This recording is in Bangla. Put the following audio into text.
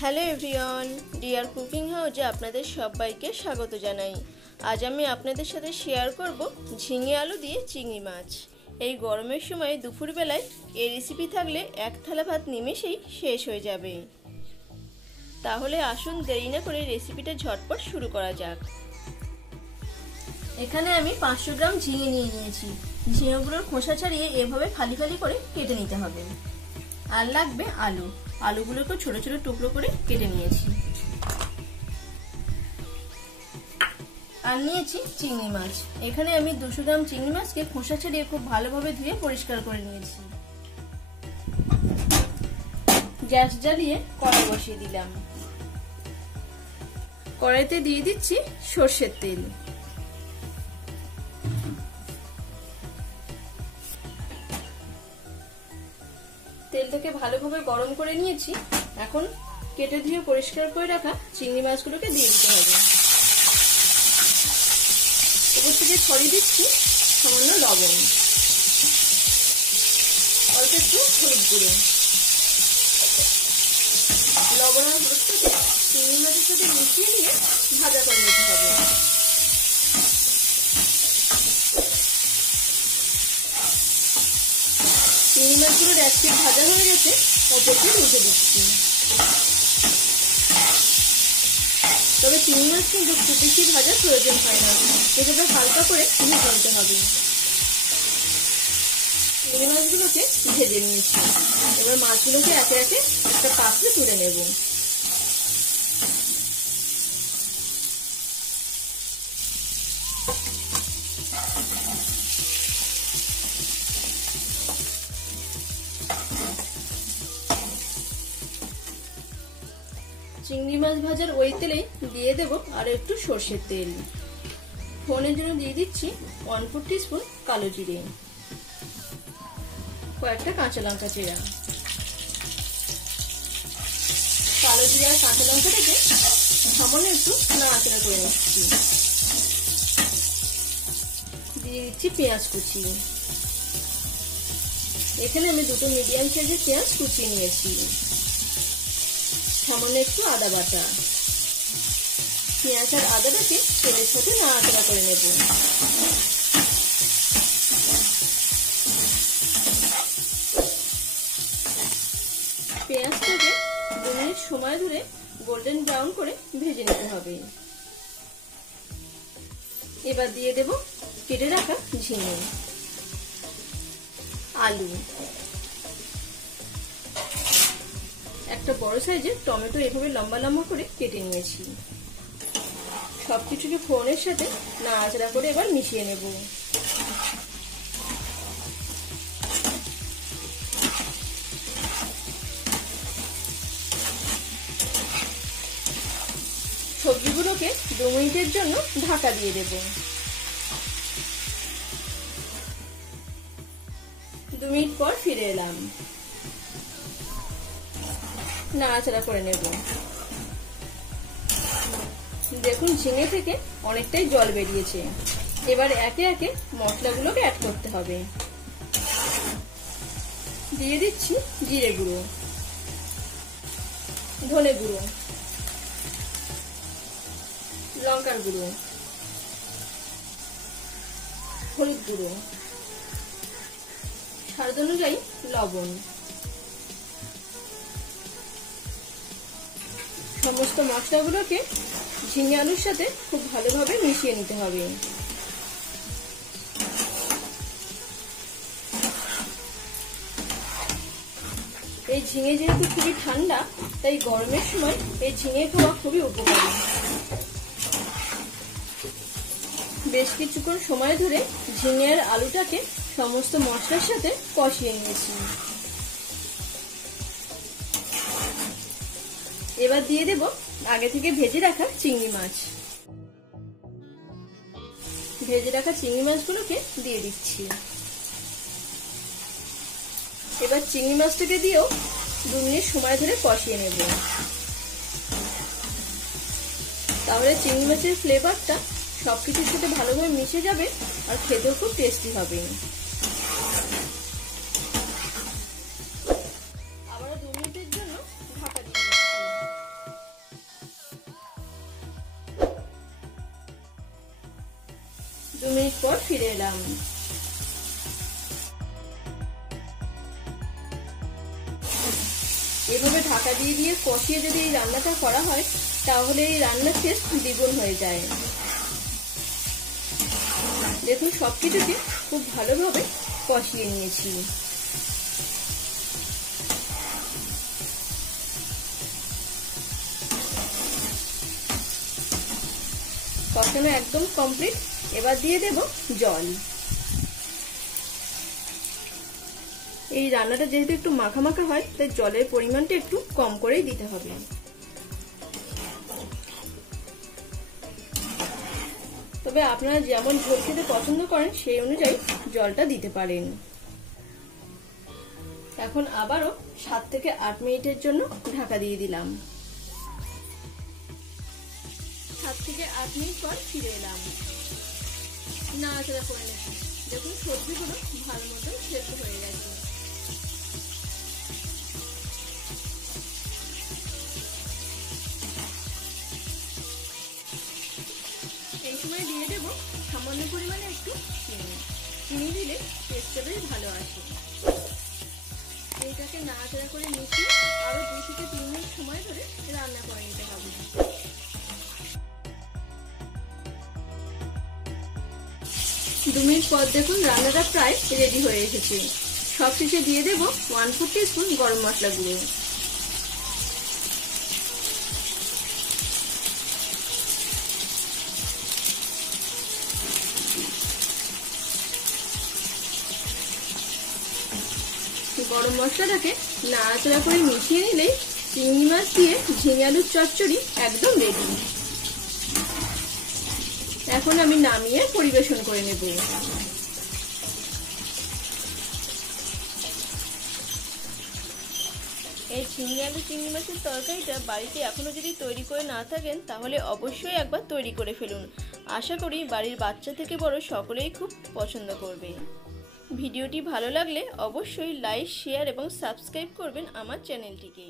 হ্যালো এভরিওয়ান, ডিয়ার কুকিং হাউজে আপনাদের সবাইকে স্বাগত জানাই। আজ আমি আপনাদের সাথে শেয়ার করব ঝিঙে আলু দিয়ে চিংড়ি মাছ। এই গরমের সময় দুপুরবেলায় এই রেসিপি থাকলে এক থালা ভাত নিমেষেই শেষ হয়ে যাবে। তাহলে আসুন দেরি না করে রেসিপিটা ঝটপট শুরু করা যাক। এখানে আমি 500 গ্রাম ঝিঙে নিয়ে নিয়েছি। ঝিঙেগুলোর খোসা ছাড়িয়ে এভাবে ফালি ফালি করে কেটে নিতে হবে। আর লাগবে আলু। আলুগুলোকে ছোট ছোট টুকরো করে কেটে নিয়েছি। আর নিয়েছি চিংড়ি মাছ। এখানে আমি 200 গ্রাম চিংড়ি মাছকে খোসা ছাড়িয়ে খুব ভালোভাবে ধুয়ে পরিষ্কার করে নিয়েছি। গ্যাস জ্বালিয়ে কড়াই বসিয়ে দিলাম। কড়াইতে দিয়ে দিচ্ছি সরষের তেল। তেলটাকে ভালোভাবে গরম করে নিয়েছি। এখন কেটে ধুয়ে পরিষ্কার করে রাখা চিংড়ি মাছগুলোকে দিয়ে দিতে হবে। উপর থেকে ছড়িয়ে দিচ্ছি সামান্য লবণ, অল্প একটু হলুদ গুঁড়ো। লবণ আর হলুদটাকে চিংড়ি মাছের সাথে মিশিয়ে নিয়ে ভাজা করে নিতে হবে। চিংড়ি মাছগুলোর এক পিঠ ভাজা হয়ে গেছে, অপর পিঠ উল্টে দিচ্ছি। তবে চিংড়ি মাছ কিন্তু খুব বেশি ভাজার প্রয়োজন হয় না, এভাবে হালকা করে ভেজে নিতে হবে। চিংড়ি মাছগুলোকে ভেজে নিয়েছি। এবার মাছগুলোকে একে একে একটা পাত্রে তুলে নেব। চিংড়ি মাছ ভাজার ওই তেলেই দিয়ে দেব আর একটু সরষের তেল। ফোড়নের জন্য দিয়ে দিচ্ছি 1/4 টিস্পুন কালো জিরে, কয়েকটা কাঁচা লঙ্কা চেরা। কালো জিরে আর কাঁচা লঙ্কাটাকে সামান্য একটু নাড়াচাড়া করে নিচ্ছি। দিয়ে দিচ্ছি পেঁয়াজ কুচি। এখানে আমি দুটো মিডিয়াম সাইজের পেঁয়াজ কুচিয়ে নিয়েছি। সামান্য একটু আদা বাটা। পেঁয়াজ আর আদাটাকে তেলের সাথে নাড়াচাড়া করে নেব। পেঁয়াজটাকে 2 মিনিট সময় ধরে গোল্ডেন ব্রাউন করে ভেজে নিতে হবে। এবার দিয়ে দেব কেটে রাখা ঝিঙে, আলু, একটা বড় সাইজের টমেটো এভাবে লম্বা লম্বা করে কেটে নিয়েছি। সবকিছুকে ফোড়নের সাথে নাড়াচাড়া করে এবার মিশিয়ে নেব। সবজিগুলোকে 2 মিনিটের জন্য ঢাকা দিয়ে দেব। 2 মিনিট পর ফিরে এলাম। নাড়াচাড়া করে নেব। দেখুন ঝিঙে থেকে অনেকটাই জল বেরিয়েছে। এবার একে একে মশলাগুলোকে অ্যাড করতে হবে। দিয়ে দিচ্ছি জিরে গুঁড়ো, ধনে গুঁড়ো, লঙ্কার গুঁড়ো, হলুদ গুঁড়ো, স্বাদ অনুযায়ী লবণ। সমস্ত মশলাগুলোকে ঝিঙে আলুর সাথে খুব ভালোভাবে মিশিয়ে নিতে হবে। এই ঝিঙে যেহেতু খুবই ঠান্ডা, তাই গরমের সময় এই ঝিঙে খাওয়া খুবই উপকারী। বেশ কিছুক্ষণ সময় ধরে ঝিঙে আর আলুটাকে সমস্ত মশলার সাথে কষিয়ে নিয়েছি। এবার দিয়ে দেব আগে থেকে ভেজে রাখা চিংড়ি মাছ। ভেজে রাখা চিংড়ি মাছগুলোকে দিয়ে দিচ্ছি। এবার চিংড়ি মাছটাকে দিয়েও 2 মিনিট সময় ধরে কষিয়ে নেব। তাহলে চিংড়ি মাছের ফ্লেভারটা সবকিছুর সাথে ভালোভাবে মিশে যাবে আর খেতেও খুব টেস্টি হবে। আবারও 2 মিনিটের জন্য ঢাকা দিয়ে দিচ্ছি। ফিরে এলাম। এভাবে ঢাকা দিয়ে দিয়ে কষিয়ে যদি এই রান্নাটা করা হয় তাহলে এই রান্নার টেস্ট দ্বিগুণ হয়ে যায়। দেখুন সবকিছুকে খুব ভালোভাবে কষিয়ে নিয়েছি। কষানো একদম কমপ্লিট। এবার দিয়ে দেব জল। এই রান্নাটা যেহেতু একটু মাখা মাখা হয় তাই জলের পরিমাণটা একটু কম করেই দিতে হবে। তবে আপনারা যেমন ঝোল খেতে পছন্দ করেন সেই অনুযায়ী জলটা দিতে পারেন। এখন আবারও 7 থেকে 8 মিনিটের জন্য ঢাকা দিয়ে দিলাম। 7 থেকে 8 মিনিট পর ফিরে এলাম। নাড়াচাড়া করে নিচ্ছি। দেখুন সবজিগুলো ভালো মতো সেদ্ধ হয়ে গেছে। এই সময় দিয়ে দেব সামান্য পরিমাণে একটু চিনি। চিনি দিলে টেস্টটা বেশ ভালো আসে। এইটাকে নাড়াচাড়া করে মিশিয়ে আরো 2 থেকে 3 মিনিট সময় ধরে রান্না করে নিতে হবে। 2 মিনিট পর দেখুন রান্নাটা প্রায় রেডি হয়ে এসেছে। সবশেষে দিয়ে দেব 1/4 টিস্পুন গরম মশলা গুঁড়ো। গরম মশলাটাকে নাড়াচাড়া করে মিশিয়ে নিলেই চিংড়ি মাছ দিয়ে ঝিঙে আলুর চচ্চড়ি একদম রেডি। এখন আমি নামিয়ে পরিবেশন করে নেব। এই ঝিঙে আলু চিংড়ি মাছের তরকারিটা বাড়িতে এখনো যদি তৈরি করে না থাকেন তাহলে অবশ্যই একবার তৈরি করে ফেলুন। আশা করি বাড়ির বাচ্চা থেকে বড় সকলেই খুব পছন্দ করবে। ভিডিওটি ভালো লাগলে অবশ্যই লাইক, শেয়ার এবং সাবস্ক্রাইব করবেন আমার চ্যানেলটিকে।